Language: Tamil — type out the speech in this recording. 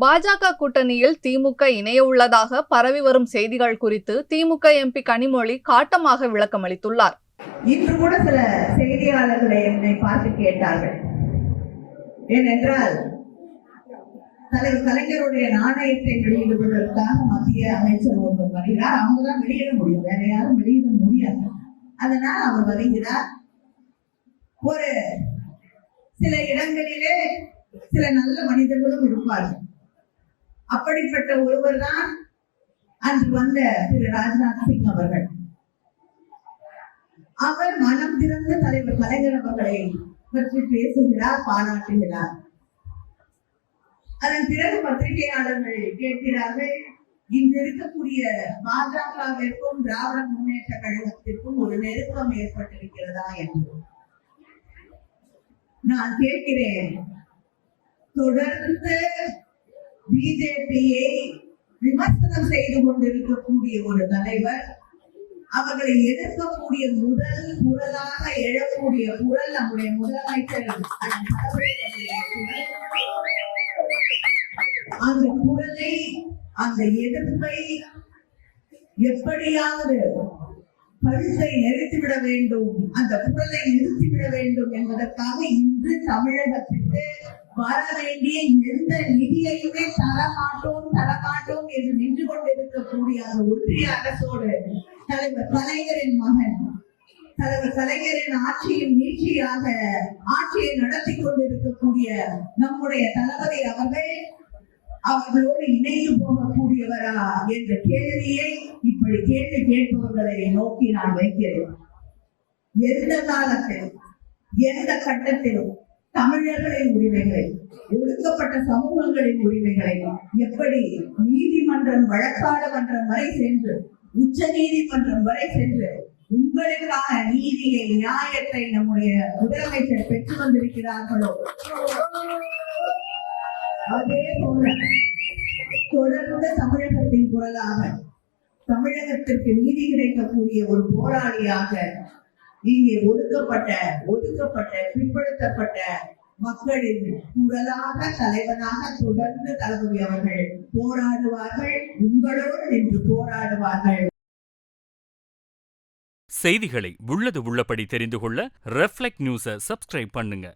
பாஜக கூட்டணியில் திமுக இணைய உள்ளதாக பரவி வரும் செய்திகள் குறித்து திமுக எம்பி கனிமொழி காட்டமாக விளக்கமளித்துள்ளார். இன்று கூட சில செய்தியாளர்களை என்னை பார்த்து கேட்டார்கள். ஏனென்றால் தலைவர் கலைஞருடைய நாணயத்தை வெளியிடுவதற்காக மத்திய அமைச்சர் ஒருவர் வருகிறார். அவங்க தான் வெளியிட முடியும், வேற யாரும் வெளியிட முடியாது. அதனால் அவர் வருகிறார். ஒரு சில இடங்களிலே சில நல்ல மனிதர்களும் இருப்பார்கள். அப்படிப்பட்ட ஒருவர் தான் அன்று வந்த திரு ராஜ்நாத் சிங் அவர்கள். அவர் மனம் திறந்த தலைவர் கலைஞர் அவர்களை பற்றி பேசுகிறார், பாராட்டுகிறார். அதன் பிறகு பத்திரிகையாளர்கள் கேட்கிறார்கள், இன்று இருக்கக்கூடிய பாஜகவிற்கும் திராவிட முன்னேற்ற கழகத்திற்கும் ஒரு நெருக்கம் ஏற்பட்டிருக்கிறதா என்று. நான் கேட்கிறேன், தொடர்ந்து பிஜேபியை விமர்சனம் செய்து கொண்டிருக்கக்கூடிய ஒரு தலைவர், அவர்களை எதிர்க்கக்கூடிய முதல் குரலாக எழக்கூடிய குரல் நம்முடைய முதலமைச்சர். அந்த குரலை, அந்த எதிர்ப்பை எப்படியாவது கழுத்தை நிறுத்திவிட வேண்டும், அந்த குரலை நிறுத்திவிட வேண்டும் என்பதற்காக இன்று தமிழகத்திற்கு வர வேண்டிய எந்த நிதியையுமே தரமாட்டோம் என்று நின்று கொண்டிருக்கக்கூடிய அந்த ஒன்றிய அரசோடு தலைவர் கலைஞரின் மகன், தலைவர் கலைஞரின் ஆட்சியின் நீட்சியாக ஆட்சியை நடத்தி கொண்டிருக்கக்கூடிய நம்முடைய தளபதி அவர்களோடு இணைந்து போகக்கூடியவரா என்ற கேள்வியை இப்படி கேள்வி கேட்பவர்களை நோக்கி நான் வைக்கிறேன். எந்த காலத்திலும் எந்த கட்டத்திலும் தமிழர்களின் உரிமைகளை, ஒடுக்கப்பட்ட சமூகங்களின் உரிமைகளை எப்படி நீதிமன்றம், வழக்காடு மன்றம் வரை சென்று, உச்ச நீதிமன்றம் வரை சென்று உங்களுக்கான நீதியை, நியாயத்தை நம்முடைய முதலமைச்சர் பெற்று வந்திருக்கிறார்களோ, அதே போல தொடர்ந்து தமிழகத்தின் குரலாக, தமிழகத்திற்கு நீதி கிடைக்கக்கூடிய ஒரு போராளியாக, இங்கே ஒதுக்கப்பட்ட பிற்படுத்தப்பட்ட மக்களின் குரலாக, தலைவனாக தொடர்ந்து தளபதி அவர்கள் போராடுவார்கள். உங்களோடு நின்று போராடுவார்கள். செய்திகளை உள்ளது உள்ளபடி தெரிந்து கொள்ள ரெஃப்ளெக்ட் நியூஸை சப்ஸ்கிரைப் பண்ணுங்க.